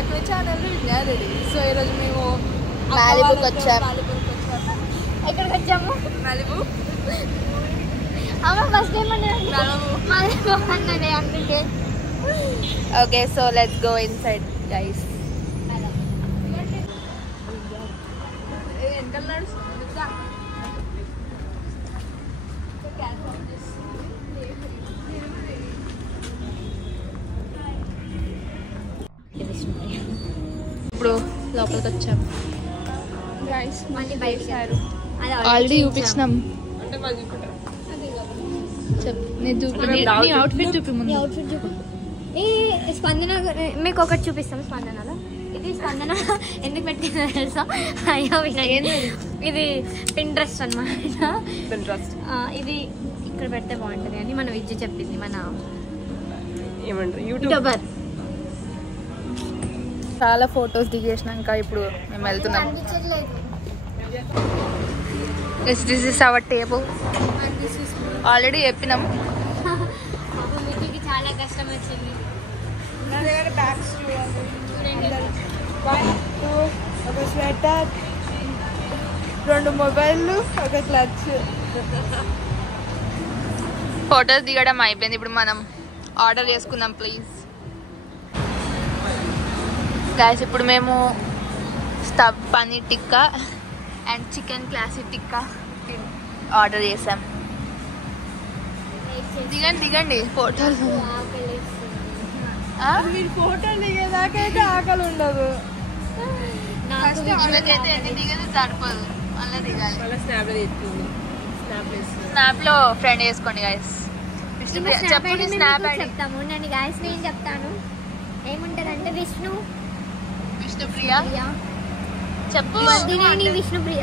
Back to my channel ready. So ఈరోజు మేము మాలిబుకి వచ్చాము. ఎక్కడికి వచ్చాము? మాలిబు. అమ్మ ఫస్ట్ టైం అన్నది అందుకే. Okay so let's go inside guys. ఇప్పుడు లోపలికి వచ్చాము ఆల్రెడీ చూపించినాం. అవుట్ఫిట్ చూపి ముందు. అవుట్ఫిట్ చూపి. ఈ స్పందన మీకు ఒకటి చూపిస్తాం. స్పందనలో ఇది స్పందన ఎందుకు పెట్టిందో తెలుసా? అయ్యో ఇది పింట్రెస్ట్ అన్నమాట. ఇది ఇక్కడ పెడితే బాగుంటుంది అని మన విద్య చెప్పింది. మన యూట్యూబర్. చాలా ఫొటోస్ దిగేసినాక ఇప్పుడు మేము వెళ్తున్నాం. This is our table. Already చెప్పినాం. చాలా కష్టం వచ్చింది. ఒక స్వెటర్, 2 మొబైల్లు, ఒక క్లచ్. ఫొటోస్ దిగడం అయిపోయింది. ఇప్పుడు మనం ఆర్డర్ చేసుకుందాం ప్లీజ్. గైస్ ఇప్పుడు మేము stuff paneer tikka and chicken classic tikka order చేసాం. దిగండి ఫోటోలు. మీరు ఫోటోలు దిగేదాకైతే ఆకలి ఉండదు. వాళ్ళకైతే ఎన్ని దిగదు సరిపోదు. మళ్ళీ దిగాలి. స్నాప్ లో ఫ్రెండ్ చేసుకోండి గైస్. చెప్పండి స్నాప్ చెప్తాము. నేను గైస్ నేను చెప్తాను. ఏముంటదంటే విష్ణుప్రియ చెప్పు. వర్ధినేని విష్ణుప్రియ.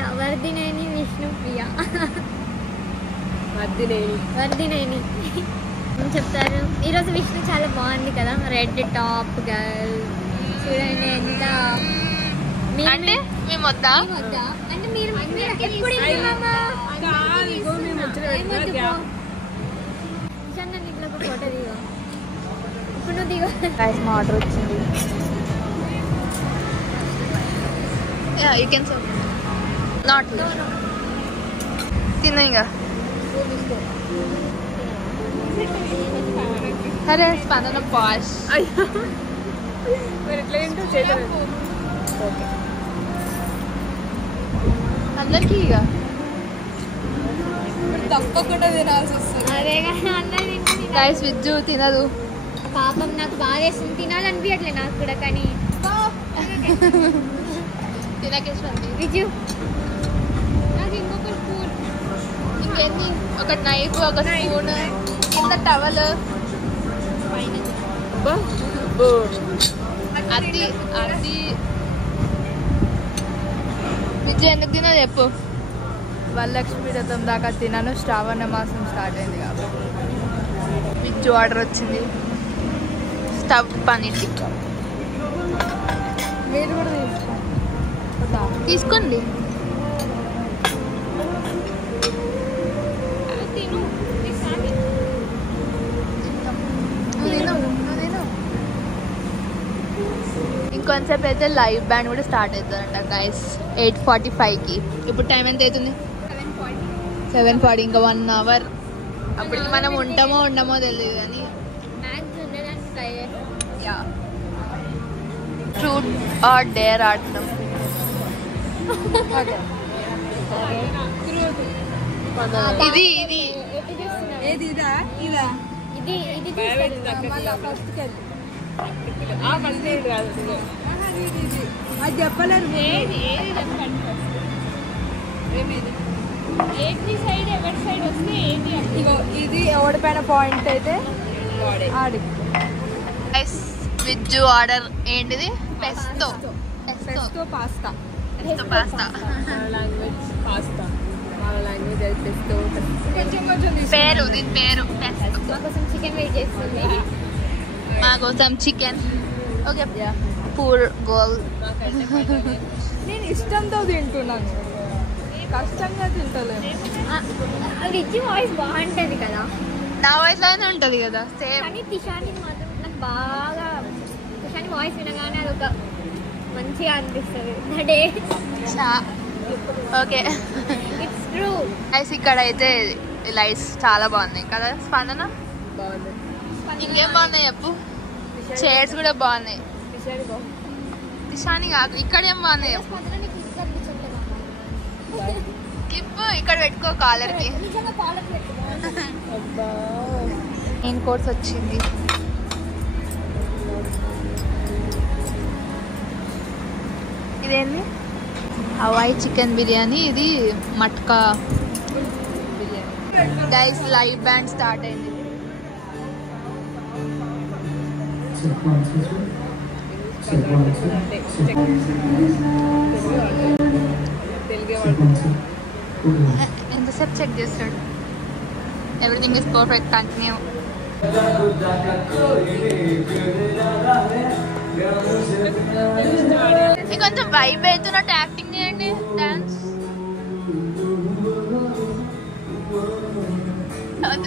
వర్ధినేని చెప్తారు. ఈరోజు విష్ణు చాలా బాగుంది కదా. రెడ్ టాప్ గర్ల్ చూడండి ఎంత. అంటే మేము వద్దా అంటే మీరు ఎప్పుడు నిజంగా ఇంట్లో ఒక ఫోటో దిగా. ఇప్పుడు నువ్వు దిగా. మా ఆర్డర్ వచ్చింది. You can serve. నాట్ తిన్నా ఇంకా. అరే స్పందన పాష్. అందరికి ఇక తప్పకుండా తినాల్సి వస్తుంది. అదే కానీ అందరి గైస్ విజ్జు తినదు. పాపం నాకు బాగా వేస్తుంది. తినాలనిపించట్లే నాకు కూడా. కానీ తినకేస్తుంది విజ్జు. నాకు ఇంకొక స్పూన్. ఇంకేంది? ఒక నైఫ్, ఒక స్పూన్, కింద టవల్. అది విజయ్ ఎందుకు తినో చెప్పు. వరలక్ష్మి వ్రతం దాకా తిన్నాను. శ్రావణ మాసం స్టార్ట్ అయింది కాబట్టి. విజ్జు ఆర్డర్ వచ్చింది. స్టవ్ పనీర్ టిక్కా. మీరు కూడా తీసుకోండి. ఇంకొంచెంసేపు అయితే లైవ్ బ్యాండ్ కూడా స్టార్ట్ అవుతుందంట గైస్ 8:45కి. ఇప్పుడు టైం ఎంత అవుతుంది? 7:40. ఇంకా 1 అవర్. అప్పటికి మనం ఉంటామో ఉండమో తెలియదు కానీ ట్రూత్ ఆర్ డేర్ ఆడతాం. ఇది ఇది ఇది అది చెప్పలేరు. ఇది ఎవడిపైన పాయింట్ అయితే ఆడి. విజ్జు ఆర్డర్ ఏంటిది? పెస్తో పాస్తా. పేరు దీని పేరు పెస్తో. చికెన్ వెయిట్ చేస్తుంది. మా కోసం చికెన్. Okay poor goal. నేను ఇష్టంతో తింటున్నాను, కష్టంగా తింటలేను. విజ్జు వాయిస్ బాగుంటది కదా. నా వాయిస్ లానే ఉంటది కదా సేమ్. కానీ తిషాని మాత్రం నాకు బాగా స్పందన వాయిస్ వినగానే అది ఒక మంచిగా అనిపిస్తుంది. Okay it's true. గైస్ ఇక్కడ అయితే లైట్స్ చాలా బాగున్నాయి కదా స్పందన. ఇంకేం బాగున్నాయి చెప్పు. చైర్స్ కూడా బాగున్నాయి. దిశాని కాదు ఇక్కడ ఏం బాగున్నాయి చెప్పు. కిప్పు ఇక్కడ పెట్టుకో కాలర్ కి. మెయిన్ కోర్స్ వచ్చింది. ఇదేంది హవాయి చికెన్ బిర్యానీ, ఇది matka biryani. Guys live band start అయింది. ఎంతసేపు చెక్ చేస్తాడు. Everything is perfect. కంటిన్యూ. కొంచెం వైబ్ అవుతున్నట్టు యాక్టింగ్ చేయండి. డాన్స్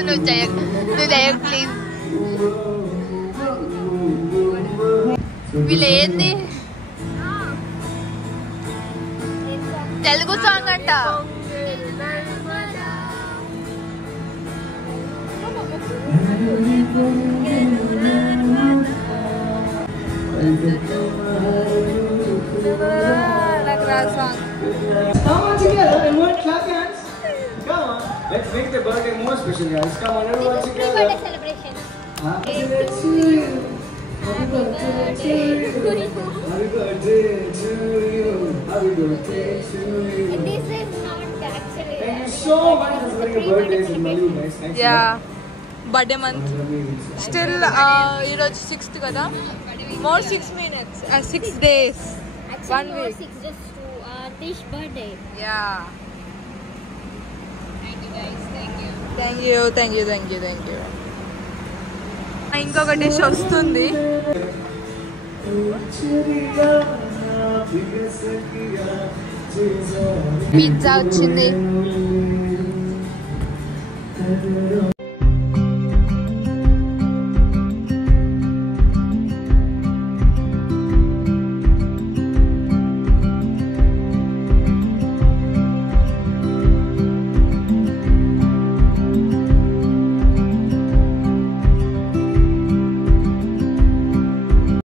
నువ్వు చేయకు ప్లీజ్. వీళ్ళు ఏంది తెలుగు సాంగ్ అంట. Come on together and one clap hands. Come on. Let's make the birthday more special, guys. Come on, everyone together. celebration. Happy birthday to you. Happy birthday to you. Happy birthday to you. Happy birthday to you. This is not actually. Thank you so much for celebrating your birthdays in Malibu, guys. Thanks. Yeah. Birthday month still ఈరోజు 6th కదా. More 6 minutes 6 days. Actually, 1 week. 6 just to Tish birthday. Yeah. Thank you guys. Thank you. ఇంకొక dish వస్తుంది. Pizza వచ్చింది.